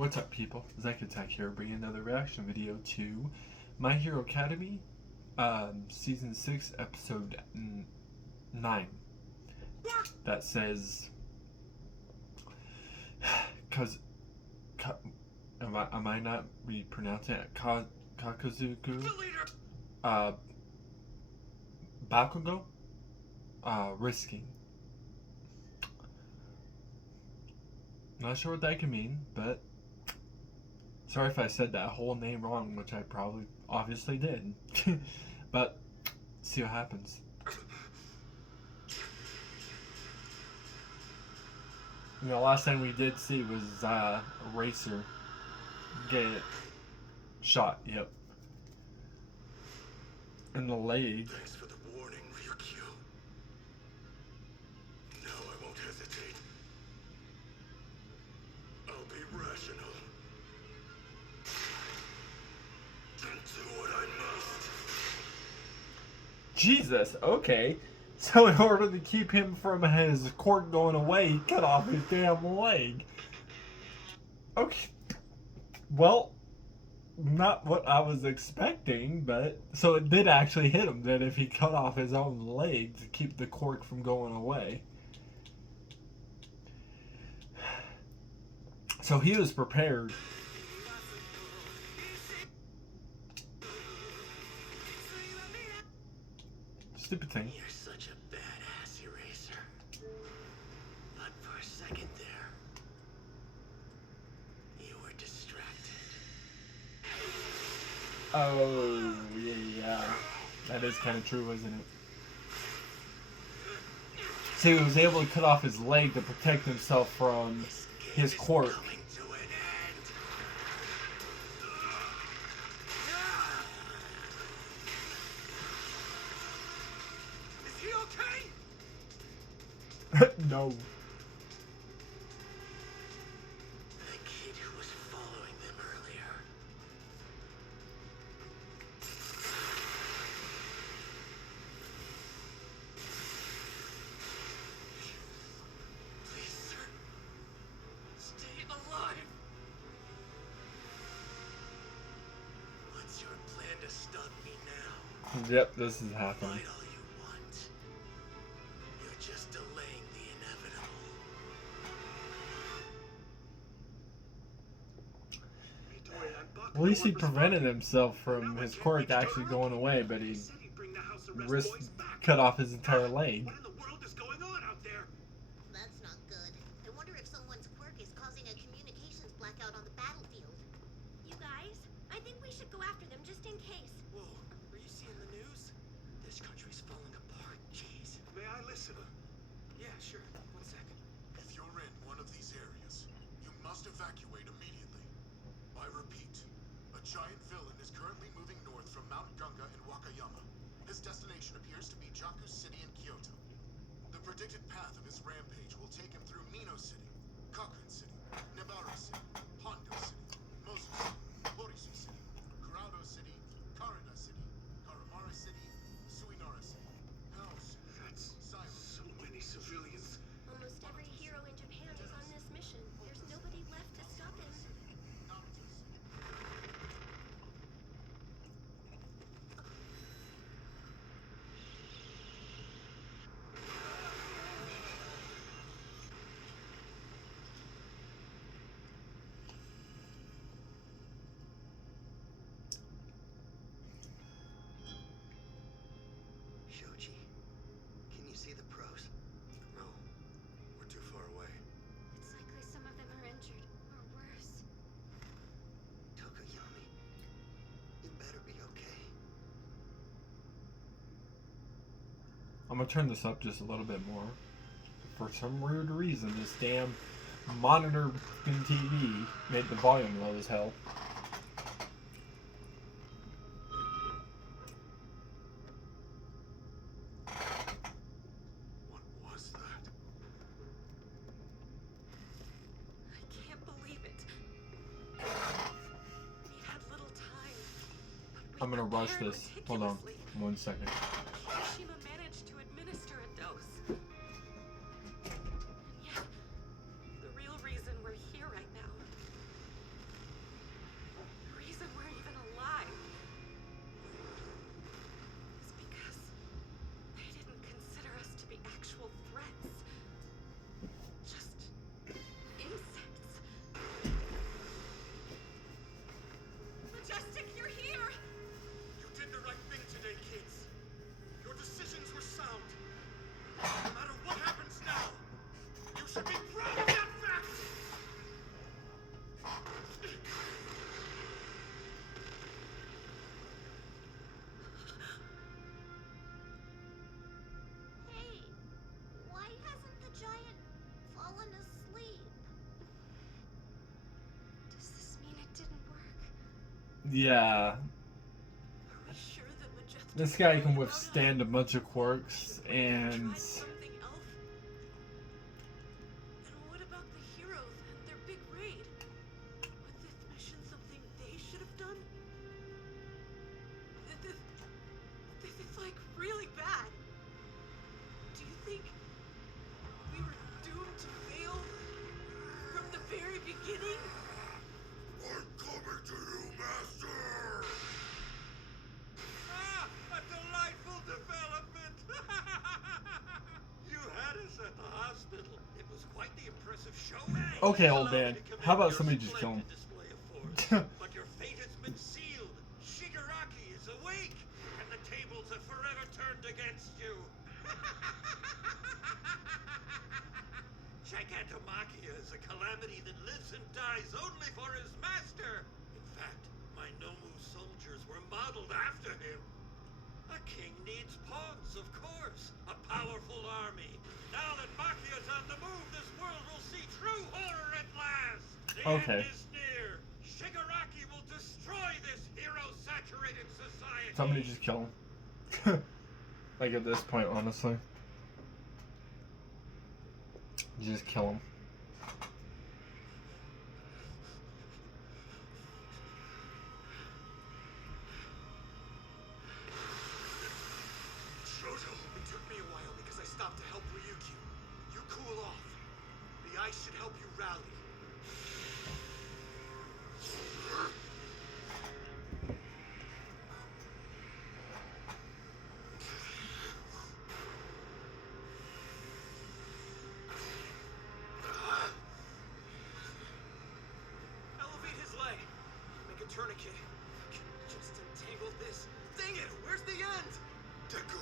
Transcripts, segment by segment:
What's up, people? Zekatech here, bringing another reaction video to My Hero Academy, Season 6, Episode 9. That says, cause, am I not repronouncing it? Kakazuku, bakugo, risking. Not sure what that can mean, but sorry if I said that whole name wrong, which I probably obviously did. But see what happens. You know, last time we did see was Racer get shot. Yep, in the leg. Thanks for the warning, Ryukyu. No, I won't hesitate. I'll be rational. And do what I must. Jesus, okay. So in order to keep him from his court going away, he cut off his damn leg. Okay. Well, not what I was expecting, but so it did actually hit him then if he cut off his own leg to keep the cork from going away. So he was prepared. Stupid thing. You're such a badass eraser. But for a second there, you were distracted. Oh, yeah. That is kind of true, isn't it? So he was able to cut off his leg to protect himself from his cork. Is he okay? No. The kid who was following them earlier. Please, sir. Stay alive. What's your plan to stop me now? Yep, this is happening. Fight all you want. You're just delaying the inevitable. At least he prevented himself from his cork actually going away, but he cut off his entire leg. What in the world is going on out there? That's not good. I wonder if someone's quirk is causing a communications blackout on the battlefield. You guys, I think we should go after them just in case. Whoa, are you seeing the news? This country's falling apart. Jeez. May I listen? Yeah, sure. 1 second. If you're in one of these areas, you must evacuate immediately. I repeat, a giant villain is currently moving north from Mount Gunga in Wakayama. His destination appears to be Jaku City in Kyoto. The predicted path of his rampage will take him through Mino City, Kakun City, Nibara City, Hondo City, Mozu City, Horisu City, Kurado City, Karada City, Karamara City, Suinara City, Hao City, That's Silence, so many civilians. Almost every hero in Japan is on this mission. There's nobody left to stop him. Naruto City. Shoji, can you see the pros? No, we're too far away. It's likely some of them are injured, or worse. Tokoyami, you better be okay. I'm gonna turn this up just a little bit more. For some weird reason, this damn monitor in TV made the volume low as hell. What was that? I can't believe it. We had little time. but we I'm gonna rush prepared this. Hold on, meticulously. 1 second. Hiroshima managed to administer a dose. And yet, the real reason we're here right now Yeah, Are we sure that Majestic this guy really can allowed withstand a bunch of quirks, us? and Try something else? And what about the heroes and their big raid? Was this mission something they should have done? This is like really bad. Do you think we were doomed to fail from the very beginning? I'm coming to you, Master! Ah, a delightful development! You had us at the hospital. It was quite the impressive show. Okay, Please old allow me man. to commend How about your somebody just kill him? splendid display of force. But your fate has been sealed. Shigaraki is awake, and the tables have forever turned against you. Gigantomachia is a calamity that lives and dies only for his master. In fact, my Nomu soldiers were modeled after him. A king needs pawns, of course. A powerful army. Now that Machia's on the move, this world will see true horror at last. The Okay. end is near. Shigaraki will destroy this hero-saturated society. somebody just kill him. Like at this point, honestly. Just kill him. Shoto, it took me a while because I stopped to help Ryukyu. You cool off. The ice should help you rally. Elevate his leg. Make a tourniquet. Just untangle this. Dang it! Where's the end? Deku.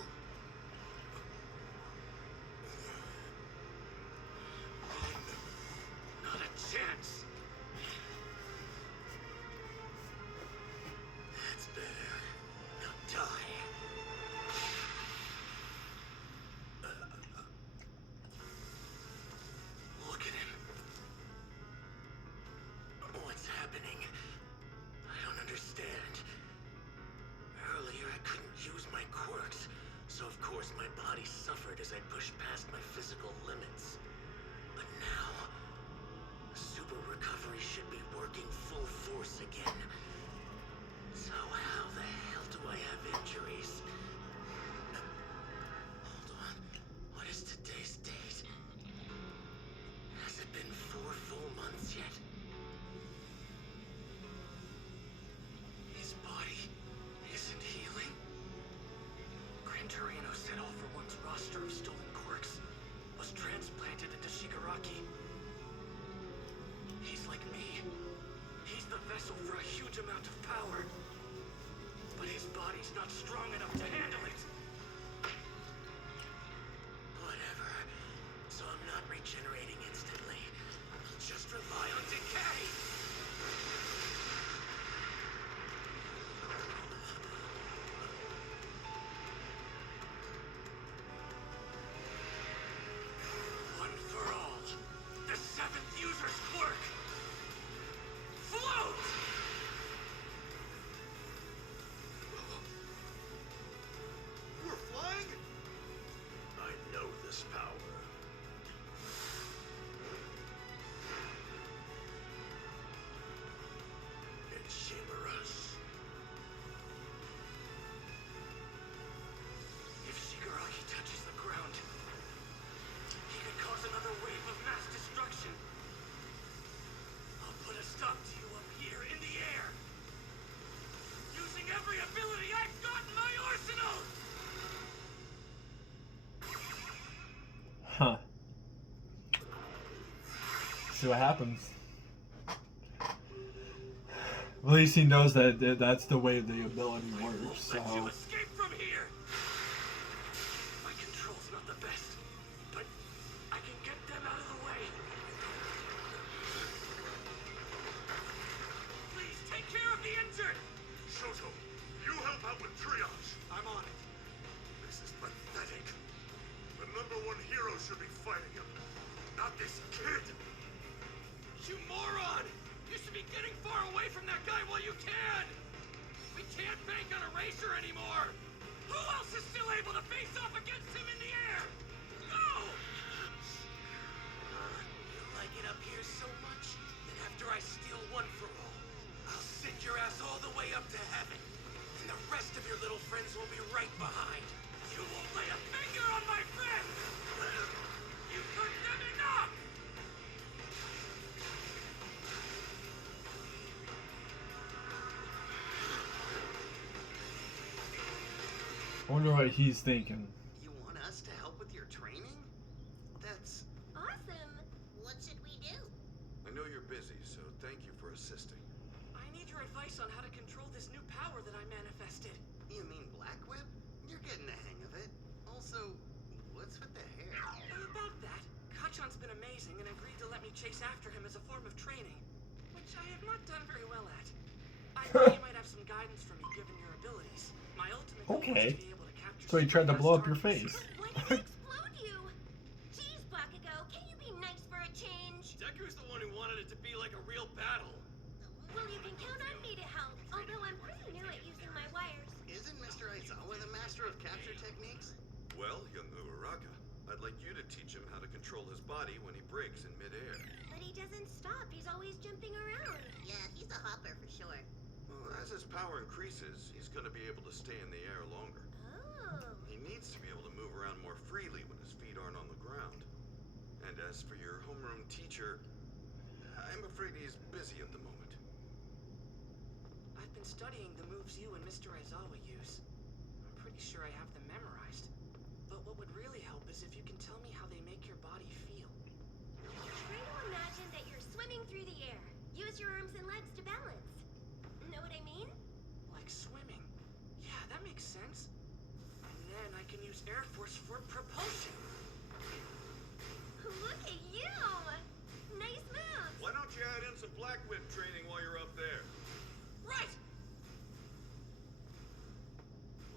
Not a chance. That's better. Now die. Look at him. What's happening? I don't understand. Earlier I couldn't use my quirks, so of course my body suffered as I pushed past my physical limits. But now, super recovery should be working full force again. So how the hell do I have injuries? Hold on. What is today's date? Has it been 4 full months yet? His body isn't healing. Gran Torino said all for one's roster of stolen quirks was transplanted into Shigaraki. He's like me. He's the vessel for a huge amount of power. But his body's not strong enough to handle it. Whatever. So I'm not regenerating instantly. I'll just rely on decay. One for all. The 7th user's quirk. Float! We're flying? I know this power. It's Shimarush. If Shigaraki touches the ground, he could cause another wave of mass destruction. I'll put a stop to you up here in the air. Using every ability I've got in my arsenal! Huh. See what happens. At least he knows that that's the way the ability works. Let you So escape from here! My control's not the best, but I can get them out of the way. Please take care of the injured! Shoto, you help out with triage. I'm on it. This is pathetic. The #1 hero should be fighting him, not this kid. You moron! You should be getting far away from that guy while you can! We can't bank on a racer anymore! Who else is still able to face off against him in the air? Go! You like it up here so much that after I steal one for all, I'll send your ass all the way up to heaven. And the rest of your little friends will be right behind. You won't lay a finger on my friends! You've hurt them enough! I wonder what he's thinking. You want us to help with your training? That's... Awesome. What should we do? I know you're busy, so thank you for assisting. I need your advice on how to control this new power that I manifested. You mean Black Whip? You're getting the hang of it. Also, what's with the hair? About that, Kachan's been amazing and agreed to let me chase after him as a form of training, which I have not done very well at. I thought you might have some guidance for me given your abilities. My ultimate goal Okay. is to be able to capture So he tried to super blow up fast your targets. face. Why did it explode you? Jeez, Bakugo, can you be nice for a change? Deku's the one who wanted it to be like a real battle. Well, you can count on me to help, although I'm pretty new at using my wires. Isn't Mr. Aizawa the master of capture techniques? Well, young Uraraka, I'd like you to teach him how to control his body when he breaks in midair. But he doesn't stop, he's always jumping around. Yeah, he's a hopper for sure. Well, as his power increases, he's going to be able to stay in the air longer. Oh. He needs to be able to move around more freely when his feet aren't on the ground. And as for your homeroom teacher, I'm afraid he's busy at the moment. I've been studying the moves you and Mr. Aizawa use. I'm pretty sure I have them memorized. But what would really help is if you can tell me how they make your body feel. Try to imagine that you're swimming through the air. Use your arms and legs to balance. Know what I mean? Like swimming. Yeah, that makes sense. And then I can use Air Force for propulsion. Look at you! Nice moves! Why don't you add in some Black Whip training while you're up there? Right!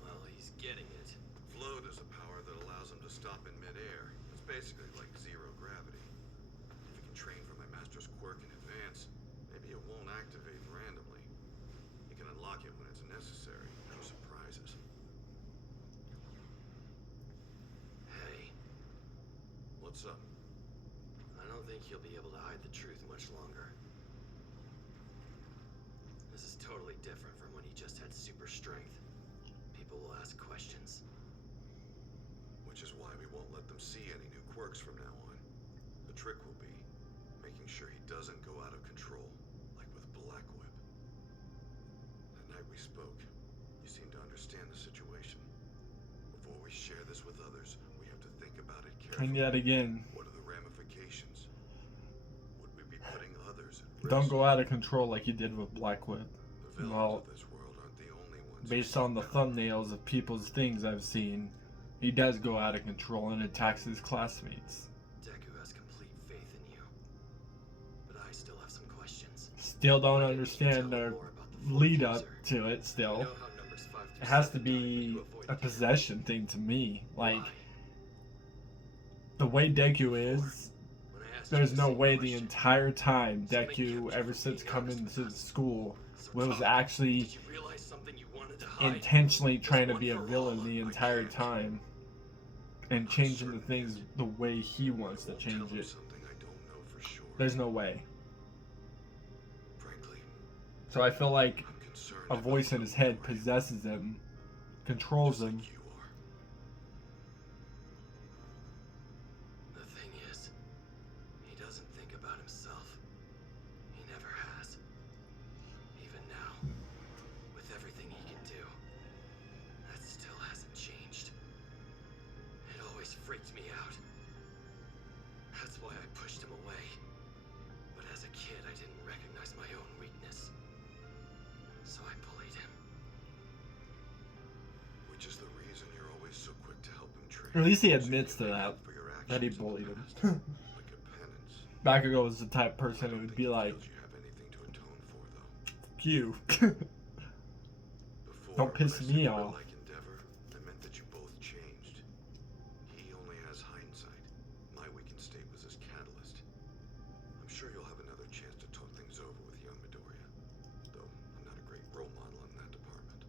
Well, he's getting it. Float is a power that allows him to stop in midair. It's basically like zero gravity. If you can train for my master's quirk in advance, maybe it won't activate randomly. You can unlock it when it's necessary. No surprises. Hey, What's up? I don't think he'll be able to hide the truth much longer. This is totally different from when he just had super strength. People will ask questions. Which is why we won't let them see any new quirks from now on. The trick will be making sure he doesn't go out of control, like with Black Whip. That night we spoke, you seemed to understand the situation. Before we share this with others, we have to think about it carefully. And yet again, What are the ramifications? Would we be putting others at risk? don't go out of control like you did with Black Whip. The villains Well, of this world aren't the only ones. based on the thumbnails of people's things I've seen, he does go out of control and attacks his classmates. Deku has complete faith in you. But I still have some questions. Still don't Why didn't you understand tell me the more about the lead Fork up User? to it You still. know how numbers 5 It through has to 7 die when be you a avoid killing possession thing to me. Like, Why? the way Deku is, When I asked you there's the no same way the question, entire time Something Deku, kept ever you since from coming being to the honest with us. school, So was talk. actually Did you realize something you wanted to hide? intentionally trying to Just be a one for villain all, the I entire can't. time and changing the things the way he wants to I won't tell change him it. something I don't know for sure. There's no way. Frankly, So I feel like I'm concerned a about voice in his head Memory, possesses him, controls just him. like you are. The thing is, he doesn't think about himself. He never has. Even now, with everything he can do, that still hasn't changed. It always freaked me out. That's why I pushed him away. But as a kid, I didn't recognize my own weakness. So I bullied him. Which is the reason you're always so quick to help him train. At least he So you admits can to make that, up for your that he actions in the bullied him. past, like a penance. Bakugo is the type of I person who don't would think be he like, feels you have anything to atone for, though. "F you." Before, Don't piss when I said me you were off. like Endeavor, I meant that you both changed. He only has hindsight. My weakened state was his catalyst. I'm sure you'll have another chance to talk things over with young Midoriya. Though I'm not a great role model in that department.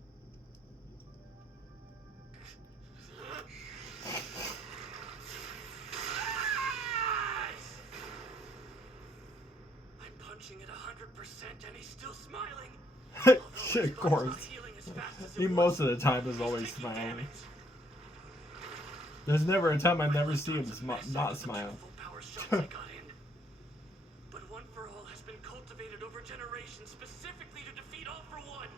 approaching at 100% and he's still smiling. Although his Of body's course. not healing as fast as He it most was. of the time is He's always taking smiling. damage. There's never a time I never see him Tons of mess not with the smile. full power shots I got in. But One for All has been cultivated over generations specifically to defeat All for One.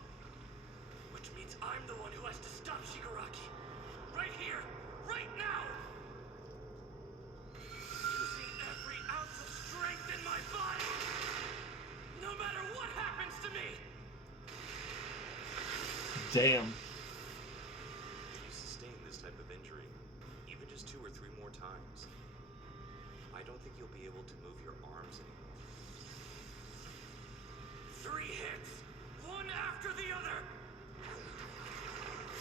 Which means I'm the one who has to stop Shigaraki. Right here, right now! Using every ounce of strength in my body! No matter what happens to me! Damn. If you sustain this type of injury, even just 2 or 3 more times, I don't think you'll be able to move your arms anymore. 3 hits, one after the other!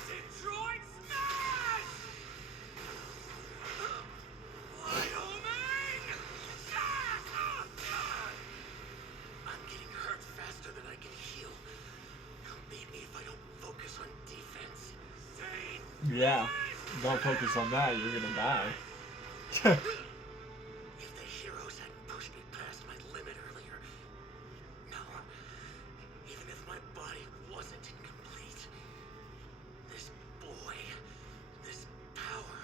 Detroit Smash! Wyoming! I'm getting hurt faster than I can heal. He'll beat me if I don't focus on defense. Yeah. Don't focus on that, you're gonna die. If the heroes hadn't pushed me past my limit earlier. No. Even if my body wasn't incomplete. This boy. This power.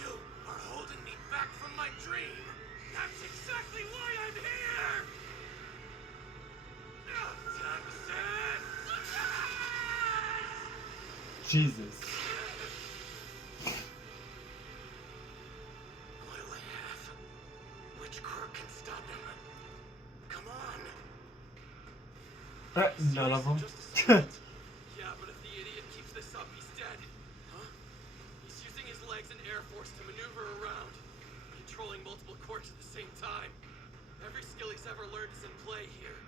You are holding me back from my dream. That's exactly why I'm here! Time to Jesus. What do I have? Which quirk can stop him? Come on! None of them. Just a second. Yeah, but if the idiot keeps this up, he's dead. Huh? He's using his legs and air force to maneuver around, controlling multiple quirks at the same time. Every skill he's ever learned is in play here.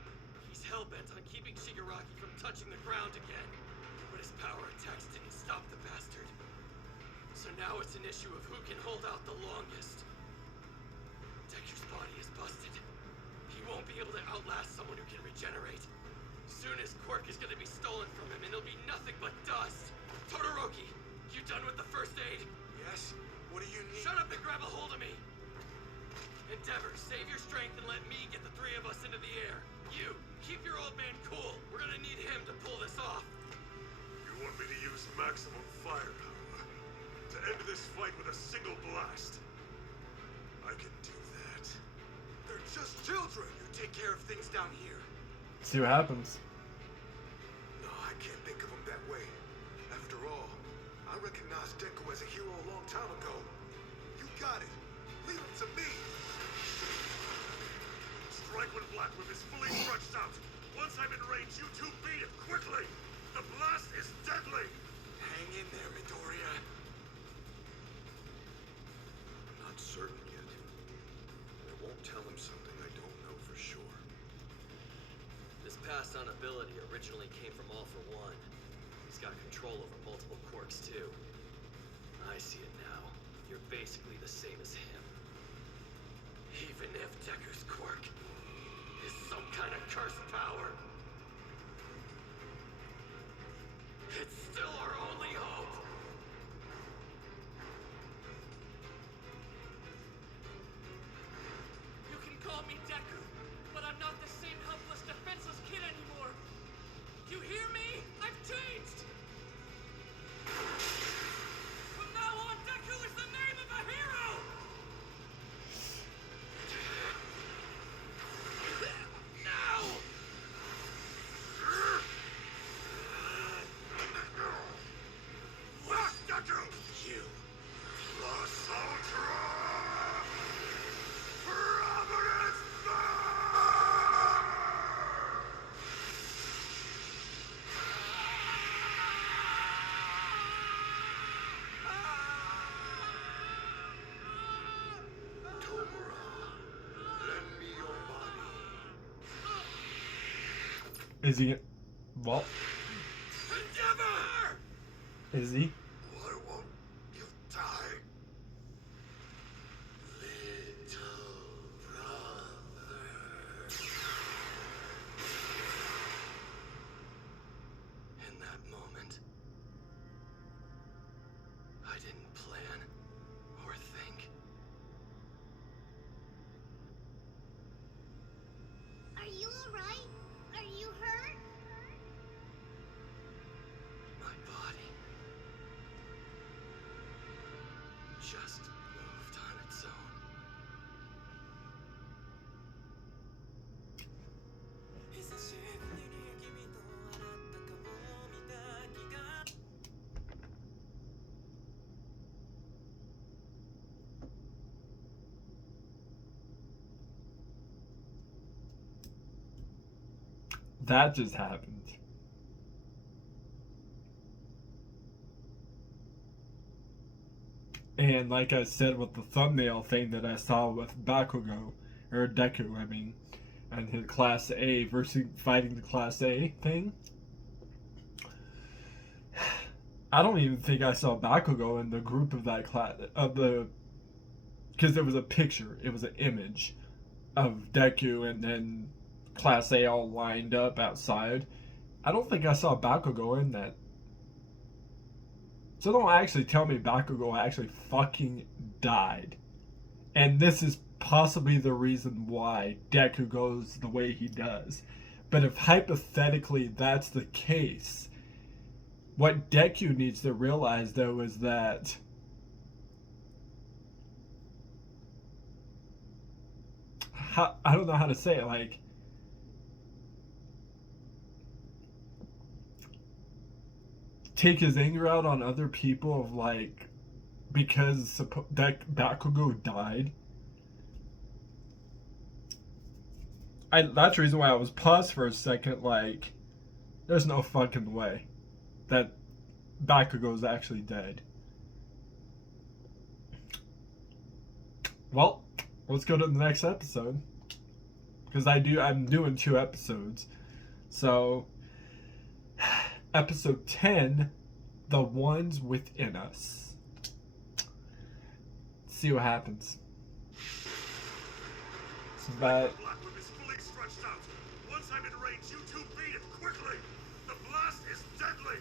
He's hell-bent on keeping Shigaraki from touching the ground again. But his power attacks didn't stop the bastard. So now it's an issue of who can hold out the longest. Deku's body is busted. He won't be able to outlast someone who can regenerate. Soon his quirk is gonna be stolen from him and he'll be nothing but dust. Todoroki, you done with the first aid? Yes? What do you need? Shut up and grab a hold of me! Endeavor, save your strength and let me get the 3 of us into the air. You, keep your old man cool. We're gonna need him to pull this off. You want me to use maximum firepower to end this fight with a single blast? I can do that. They're just children. You take care of things down here. See what happens. No, I can't think of them that way. After all, I recognized Deku as a hero a long time ago. You got it. Leave him to me. Strike when Black Whip is fully stretched out. Once I'm in range, you two beat it quickly. The blast is deadly. Hang in there, Midoriya. I'm not certain yet. I won't tell him something I don't know for sure. This passed on ability originally came from All for One. He's got control over multiple quirks too. I see it now. You're basically the same as him. Even if Deku's quirk is some kind of cursed power, it's still our only hope. You can call me Deku, but I'm not the same helpless, defenseless kid anymore. You hear me? I've changed! From now on, Deku is the name of a hero! Now! Rock Deku! You plus Ultra! Providence Tomura, lend me your body. Is he? Well, Endeavor! is he? Why won't you die? Little brother. In that moment, I didn't plan or think. That just happened. And like I said with the thumbnail thing that I saw with Bakugo, or Deku, I mean, and his Class A versus fighting the Class A thing, I don't even think I saw Bakugo in the group of that class, of the, because there was a picture, it was an image of Deku and then Class A all lined up outside. I don't think I saw Bakugo in that. So don't actually tell me Bakugo actually fucking died. And this is possibly the reason why Deku goes the way he does. But if hypothetically that's the case, what Deku needs to realize though is that I don't know how to say it, like, take his anger out on other people of like, because that Bakugo died. That's the reason why I was paused for a second, like, there's no fucking way that Bakugo's actually dead. Well, let's go to the next episode. Because I'm doing 2 episodes. So, episode 10, The Ones Within Us. Let's see what happens. But Black whip is fully stretched out. Once I'm in range, you two beat it quickly. The blast is deadly.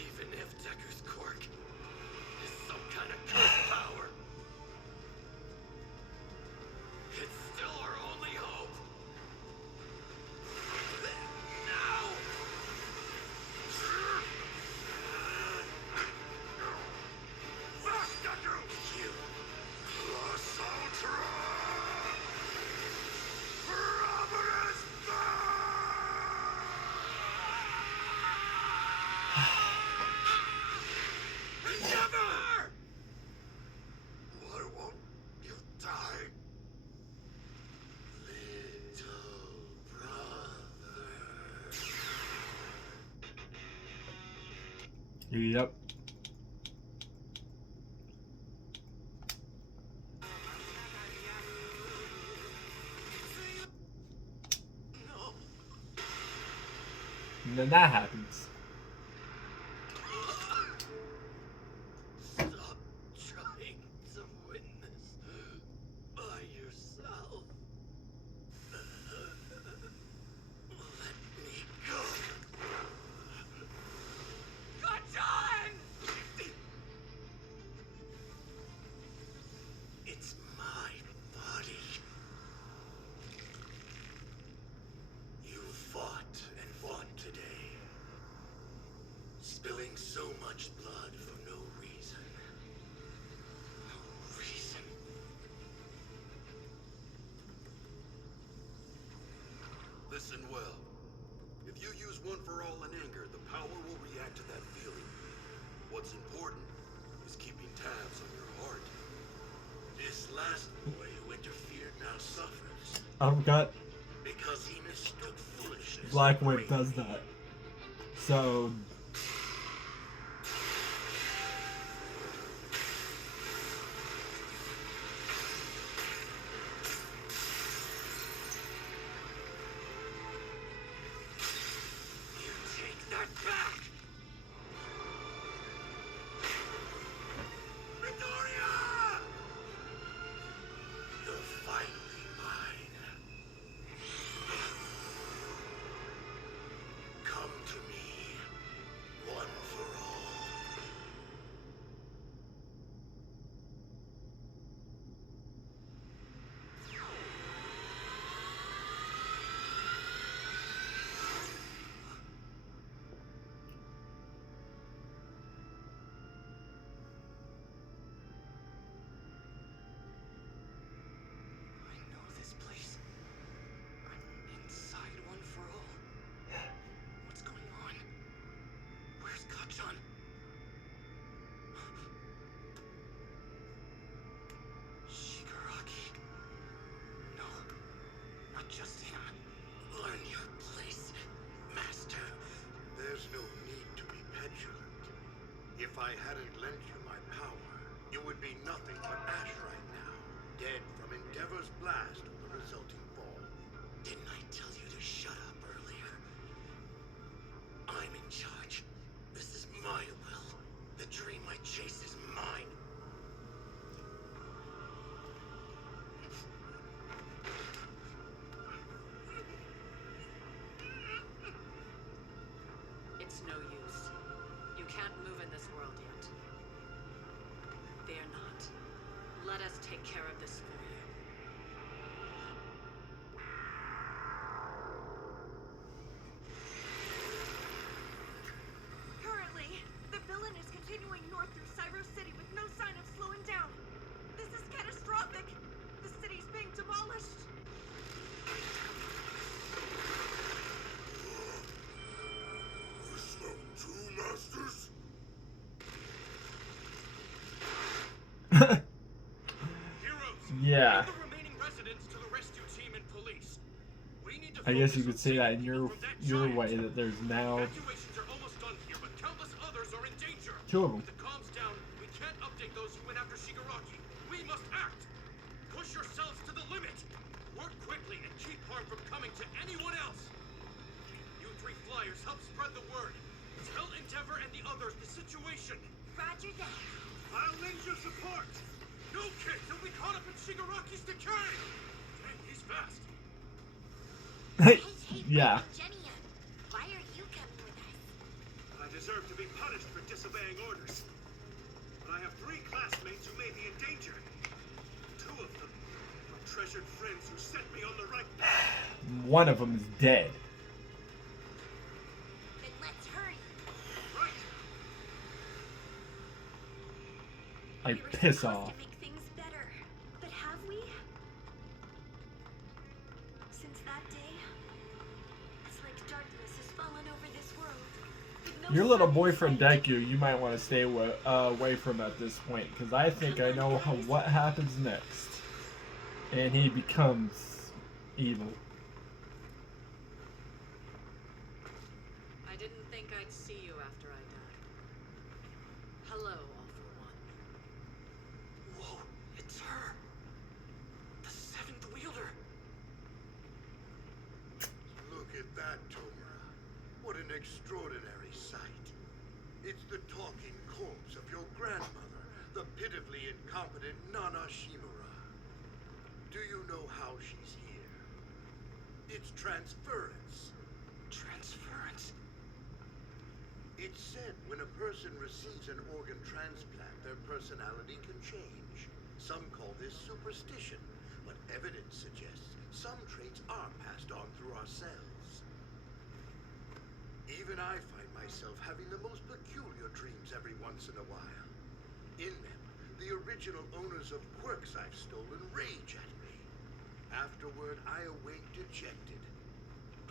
Even if Deku's quirk is some kind of cursed power, it's still our only hope. No! Back, Deku! You plus Ultra! Providence Never! Why won't you die? Little brother. yep. No. And then that happens. Stop trying to win this by yourself. Let me go. Kachan! It's my body. You fought and fought today. Spilling so much blood for no reason. No reason. Listen well. If you use One for All in anger, the power will react to that feeling. What's important is keeping tabs on your heart. This last boy who interfered now suffers I've got because he mistook foolishness. Black for Whip does bravery. that. So You take that back! Midoriya! You're finally mine. Come to me. would be nothing but ash right now, dead from Endeavor's blast on the resulting fall. Didn't I tell you to shut up earlier? I'm in charge. This is my will. The dream I chase is mine. It's no use. You can't move in this world yet. Fear not. Let us take care of this for you. Currently, the villain is continuing north through Cyro City with no sign of slowing down. This is catastrophic. The city's being demolished. Two masters? Yeah. The remaining residents to the rescue team and police. We need to I guess you focus could say on that in saving your people from that way giant. that there's now Evacuations are almost done here, but countless others are in danger. 2 of them. With the comms down, we can't update those who went after Shigaraki. We must act. Push yourselves to the limit. Work quickly and keep harm from coming to anyone else. You 3 flyers, help spread the word. Tell Endeavor and the others the situation. Roger that. I'll lend you support. No, kid, he'll be caught up in Shigaraki's decay. Dang, he's fast. Hey, Yeah. Jenny, why are you coming with us? I deserve to be punished for disobeying orders. But I have 3 classmates who may be in danger. 2 of them are treasured friends who set me on the right path. One of them is dead. Then let's hurry. Right. I We were piss supposed off. to make things better, but have we? Since that day, it's like darkness has fallen over this world. With no Your little sun in boyfriend sight. Deku, you might want to stay away from at this point, because I think I know what happens next. And he becomes evil. I didn't think I'd see you after I died. Hello, All for One. Whoa, it's her. The 7th wielder. Look at that, Tomura. What an extraordinary sight. It's the talking corpse of your grandmother, the pitifully incompetent Nana Shimura. Do you know how she's here? It's transference. Transference. It's said when a person receives an organ transplant, their personality can change. Some call this superstition, but evidence suggests some traits are passed on through our cells. Even I find myself having the most peculiar dreams every once in a while. In them, the original owners of quirks I've stolen rage at me. Afterward, I awake dejected.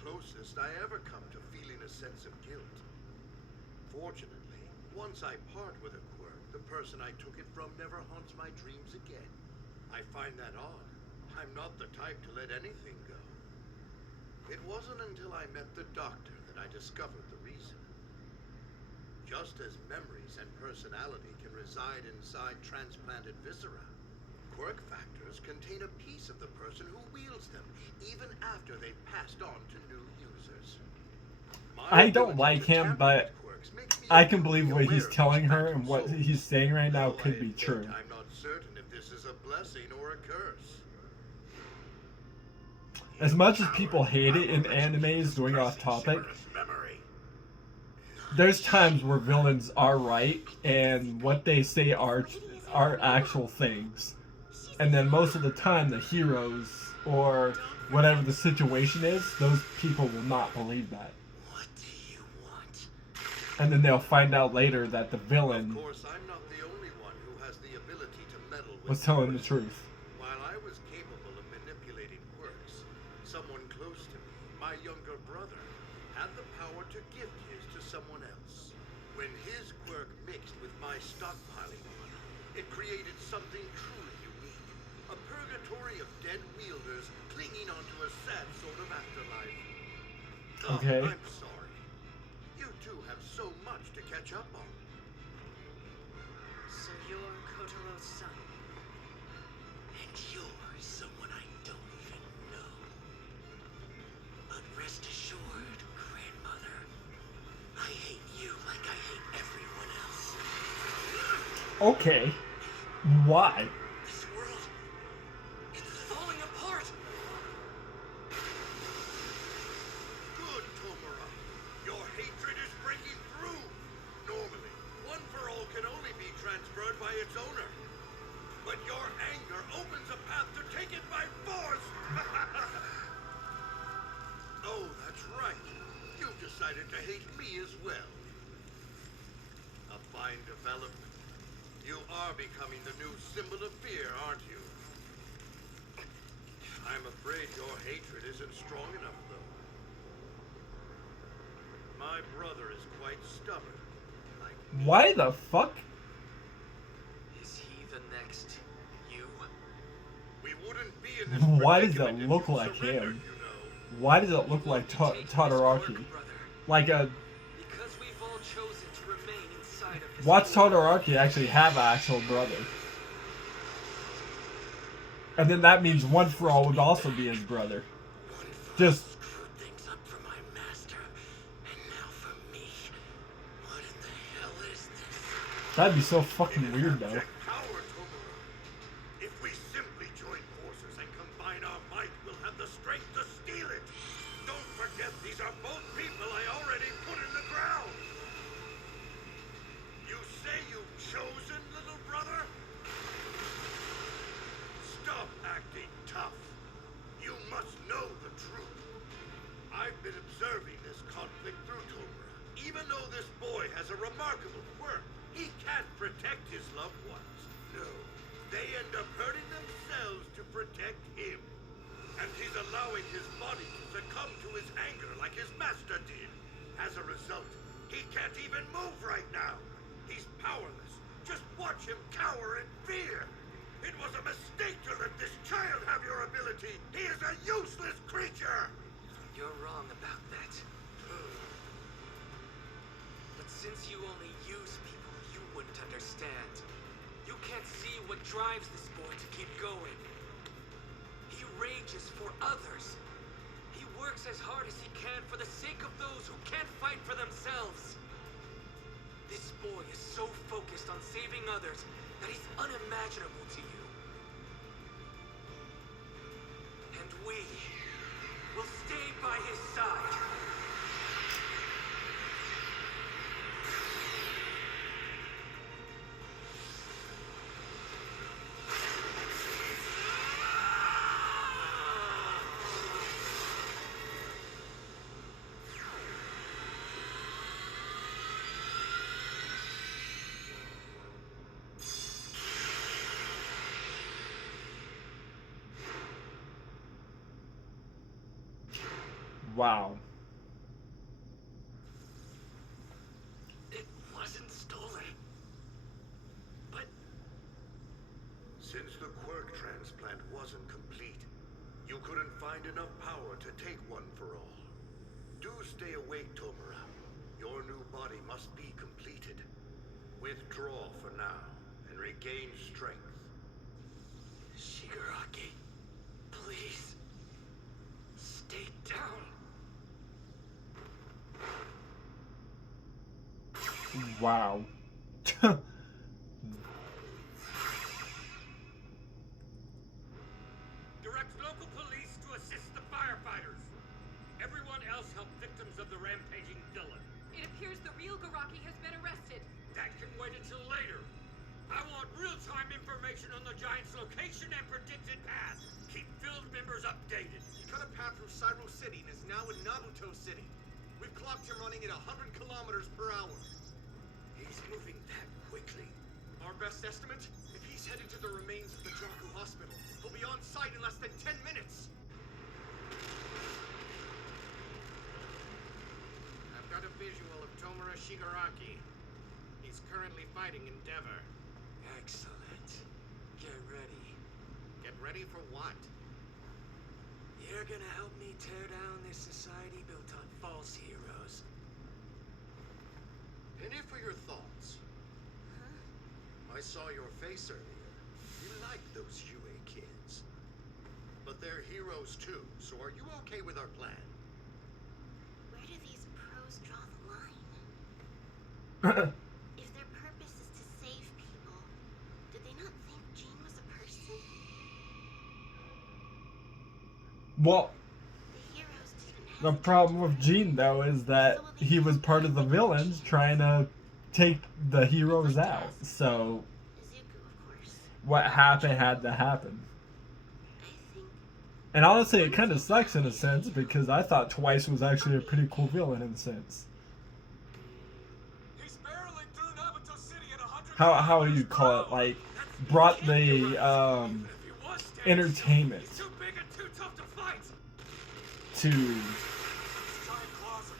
Closest I ever come to feeling a sense of guilt. Fortunately, once I part with a quirk, the person I took it from never haunts my dreams again. I find that odd. I'm not the type to let anything go. It wasn't until I met the doctor that I discovered the reason. Just as memories and personality can reside inside transplanted viscera, quirk factors contain a piece of the person who wields them, even after they've passed on to new users. I don't like him, but I can believe what he's telling her, and what he's saying right now could be true. I'm not certain if this is a blessing or a curse. As much as people hate it in animes, going off topic, there's times where villains are right, and what they say are actual things. And then most of the time, the heroes, or whatever the situation is, those people will not believe that. What do you want? And then they'll find out later that the villain Of course, I'm not the only one who has the ability to meddle with was telling the quirks. truth. While I was capable of manipulating quirks, someone close to me, my younger brother, had the power to gift his to someone else. When his quirk mixed with my stockpiling one, it created something truly unique. A purgatory of dead wielders clinging onto a sad sort of afterlife. Okay. I'm sorry. You two have so much to catch up on. So you're Kotaro's son. And you're someone I don't even know. But rest assured, grandmother, I hate you like I hate everyone else. Okay. Why? This world, it's falling apart. Good, Tomura. Your hatred is breaking through. Normally, one for all can only be transferred by its owner. But your anger opens a path to take it by force! Oh, that's right. You've decided to hate me as well. A fine development. You are becoming the new symbol of fear, aren't you? I'm afraid your hatred isn't strong enough, though. My brother is quite stubborn. Like me. Why the fuck? Is he the next you? We wouldn't be in this Why does predicament it if look you like surrendered, him? you know. Why does it look like Todoroki? Like a... Because we've all chosen to remain inside of this Watch world. Todoroki actually have an actual brother. And then that means One For All would also be his brother. One for Just... screwed things up for my master, and now for me. What in the hell is this? That'd be so fucking weird, though. Abject power, Tomura. If we simply join forces and combine our might, we'll have the strength to steal it. Don't forget, these are both people I already put in the ground. You say you've chosen, little brother? Stop acting tough. You must know the truth. I've been observing this conflict through Tomura. Even though this boy has a remarkable quirk, he can't protect his loved ones. No, they end up hurting themselves to protect him. And he's allowing his body to succumb to his anger like his master did. As a result, he can't even move right now. He's powerless. Just watch him cower in fear. It was a mistake to let this child have your ability. He is a useless creature. You're wrong about that. But since you only use people, you wouldn't understand. You can't see what drives this boy to keep going. He rages for others. He works as hard as he can for the sake of those who can't fight for themselves. This boy is so focused on saving others that he's unimaginable to you. And we will stay by his side. Wow. It wasn't stolen. But Since the quirk transplant wasn't complete, you couldn't find enough power to take One For All. Do stay awake, Tomura. Your new body must be completed. Withdraw for now and regain strength. Shigaraki, please stay down. Wow. Direct local police to assist the firefighters. Everyone else help victims of the rampaging villain. It appears the real Garaki has been arrested. That can wait until later. I want real-time information on the Giant's location and predicted path. Keep field members updated. He cut a path through Cyro City and is now in Nabuto City. We've clocked him running at 100 kilometers per hour. He's moving that quickly. Our best estimate? If he's headed to the remains of the Jaku Hospital, he'll be on site in less than 10 minutes. I've got a visual of Tomura Shigaraki. He's currently fighting Endeavor. Excellent. Get ready. Get ready for what? You're gonna help me tear down this society built on false heroes. Any for your thoughts? My I saw your face earlier. You like those UA kids. But they're heroes too, so are you okay with our plan? Where do these pros draw the line? If their purpose is to save people, did they not think Jean was a person? Well, The heroes didn't the hesitate problem to with fight. Jean, though, is that he was part of the villains trying to take the heroes out. So, Izuku, of course. what happened had to happen. I think And honestly, it kind of sucks in a sense, because I thought Twice was actually a pretty cool villain in a sense. He's barreling through Nabuto City at 100 How you call it, like, brought the entertainment He's too big and too tough to fight. to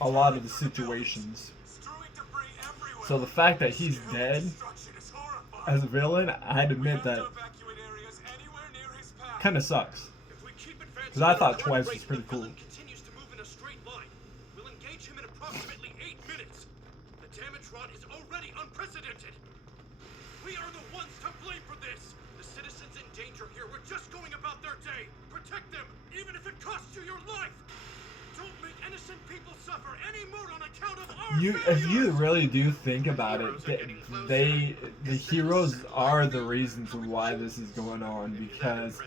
a lot of the situations. Strewing debris everywhere. So the fact that he's dead Destruction is horrifying. as a villain, I'd admit that Evacuate areas anywhere near his path. kind of sucks. If we keep advancing 'Cause I at thought our Twice current was pretty rate, cool. The villain continues to move in a straight line. We'll engage him in approximately 8 minutes. The damage wrought is already unprecedented. We are the ones to blame for this. The citizens in danger here were just going about their day. Protect them, even if it costs you your life. Don't make innocent people suffer any more on account of our If you failures. really do think about it, the heroes are the reasons why this is going on, because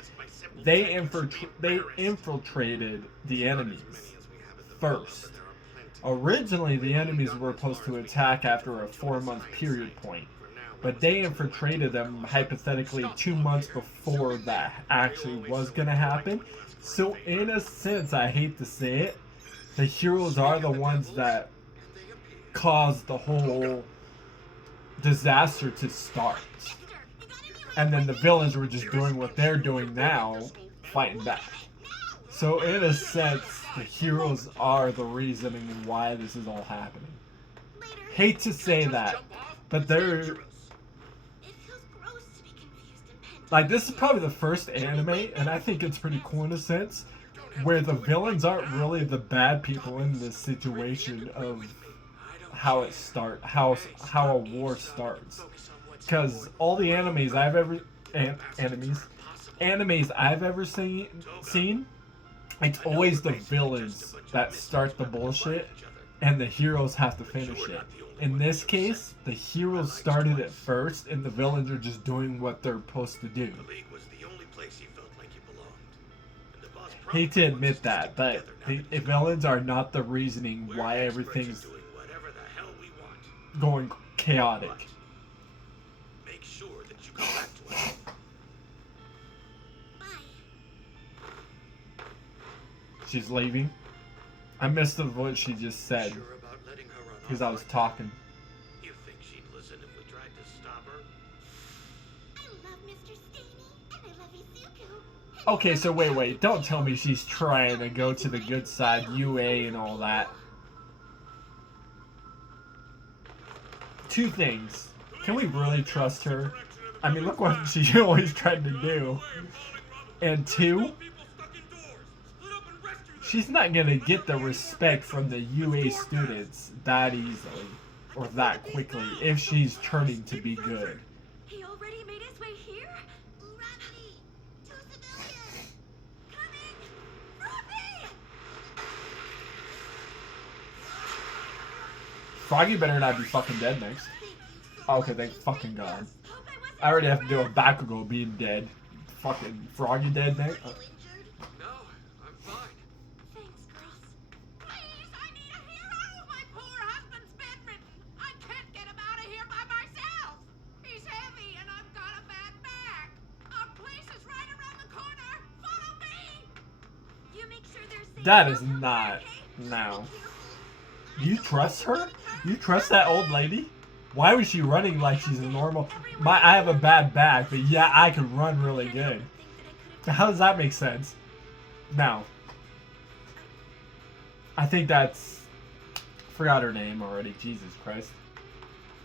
they infiltrated the enemies first. Originally, the enemies were supposed to attack after a 4-month period point, but they infiltrated them hypothetically 2 months before that actually was going to happen. So in a sense, I hate to say it, the heroes are the ones that caused the whole disaster to start. And then the villains were just doing what they're doing now, fighting back. So in a sense, the heroes are the reasoning why this is all happening. Hate to say that, but they're... it feels gross to be confused and pent Like, this is probably the first anime, and I think it's pretty cool in a sense, where the villains aren't really the bad people in this situation of how it starts, how a war starts. Because all the animes I've ever seen, it's always the villains that start the bullshit, and the heroes have to finish it. In this case, the heroes started it first, and the villains are just doing what they're supposed to do. The League was the only place he felt like he belonged. And the boss Hate to admit that, but the villains are not the reasoning why everything's doing whatever the hell we want. going chaotic. Make sure that you go back to us. Bye. She's leaving. I missed what she just said Sure about letting her run because off I was like talking. that? You think she'd listen if we tried to stop her? I love Mr. Staney, and I love Izuku. Okay, so wait. Don't tell me she's trying to go to the good side, UA and all that. Two things. Can we really trust her? I mean, look what she always tried to do. And two, she's not gonna get the respect from the UA students that easily or that quickly if she's turning to be good. He already made his way here? Robbie! Two civilians! Coming! Robbie! Froggy better not be fucking dead next. Okay, thank fucking God. I already have to do a Bakugo being dead. Fucking Froggy dead next. No, I'm fine. Thanks, girls. Please, I need a hero! My poor husband's bedridden. I can't get him out of here by myself. He's heavy and I've got a bad back. Our place is right around the corner. Follow me! You make sure they're safe. That is not. No. You trust her? You trust that old lady? Why was she running like she's a normal? I have a bad back, but yeah, I can run really good. How does that make sense? Now, I think that's... Forgot her name already. Jesus Christ.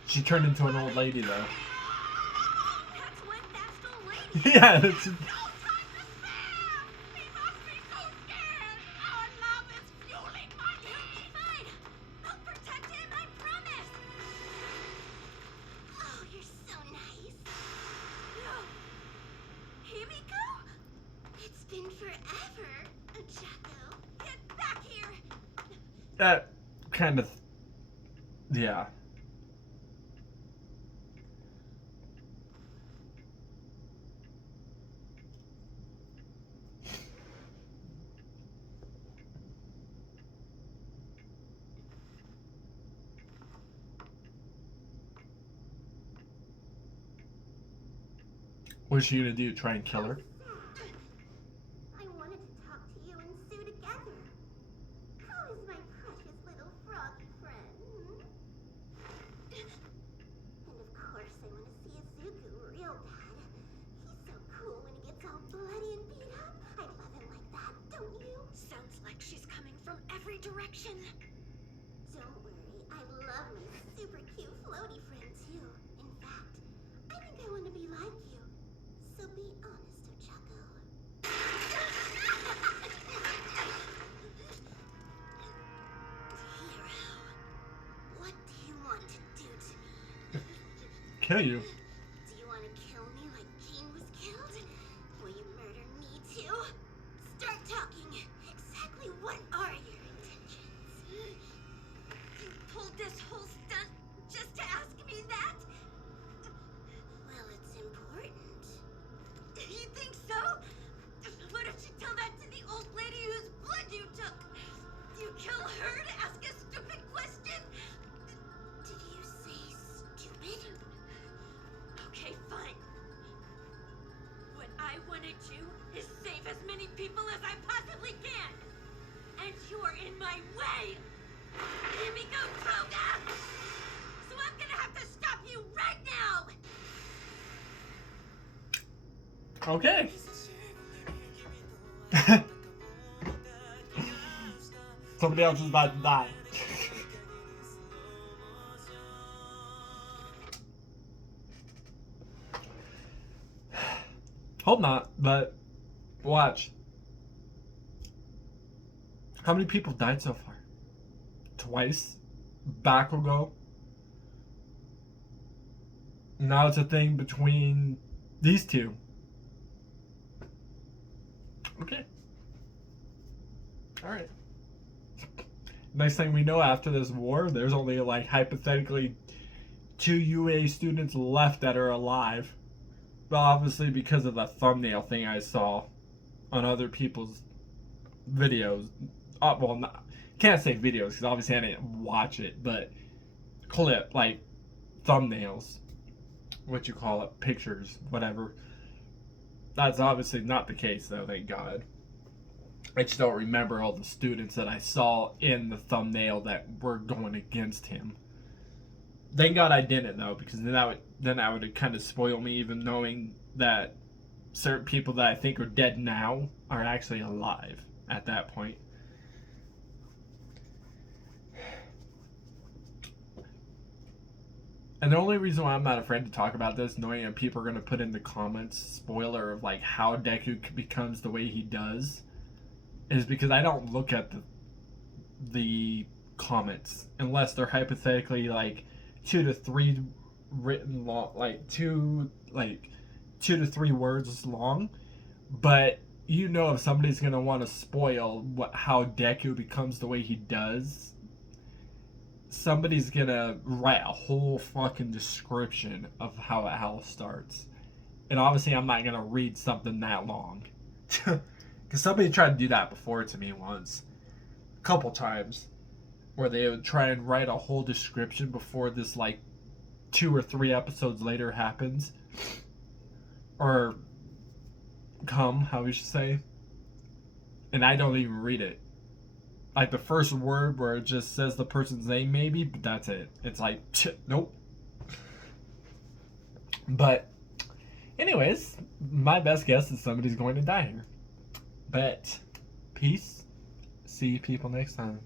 She turned into an old lady though. That's one fast old lady. Yeah, that's... No time to spare! He must be so scared! Our love is fueling my He'll be fine. I'll protect him, I promise. Oh, you're so nice. That kind of, yeah. What's she gonna do? Try and kill her? I wanted to talk to you and Sue together. How is my precious little froggy friend? And of course, I want to see Izuku real bad. He's so cool when he gets all bloody and beat up. I love him like that, don't you? Sounds like she's coming from every direction. Don't worry, I love my super cute floaty friend too. In fact, I think I want to be like you. So be honest, Ochako. Hero, what do you want to do to me? Kill you. Do you want to kill me like Jean was killed? Will you murder me too? Start talking. Exactly what are your intentions? You pulled this whole stunt just to ask me that? Well, it's important. You think so? Why don't you tell that to the old lady whose blood you took? You kill her to ask a stupid question? Did you say stupid? Okay, fine. What I want to do is save as many people as I possibly can. And you're in my way. Here we go, Toga! So I'm gonna have to stop you right now! Okay. Somebody else is about to die. Hope not, but watch. How many people died so far? Twice? Bakugo? Now it's a thing between these two. Okay. Alright. Next thing we know, after this war, there's only like hypothetically 2 UA students left that are alive. Well, obviously because of the thumbnail thing I saw on other people's videos. Well, not, can't say videos because obviously I didn't watch it, but clip, like thumbnails, what you call it, pictures, whatever. That's obviously not the case though, thank God. I just don't remember all the students that I saw in the thumbnail that were going against him. Thank God I didn't though, because then that would kind of spoil me, even knowing that certain people that I think are dead now are actually alive at that point. And the only reason why I'm not afraid to talk about this, knowing that people are going to put in the comments spoiler of like how Deku becomes the way he does, is because I don't look at the comments unless they're hypothetically like 2 to 3 written long, like 2 to 3 words long. But you know, if somebody's gonna want to spoil how Deku becomes the way he does, somebody's gonna write a whole fucking description of how it all starts. And obviously I'm not gonna read something that long. Because somebody tried to do that before to me once. A couple times. Where they would try and write a whole description before this like 2 or 3 episodes later happens. Or how we should say. And I don't even read it. Like the first word where it just says the person's name maybe, but that's it. It's like, nope. But anyways, my best guess is somebody's going to die here. But peace. See you people next time.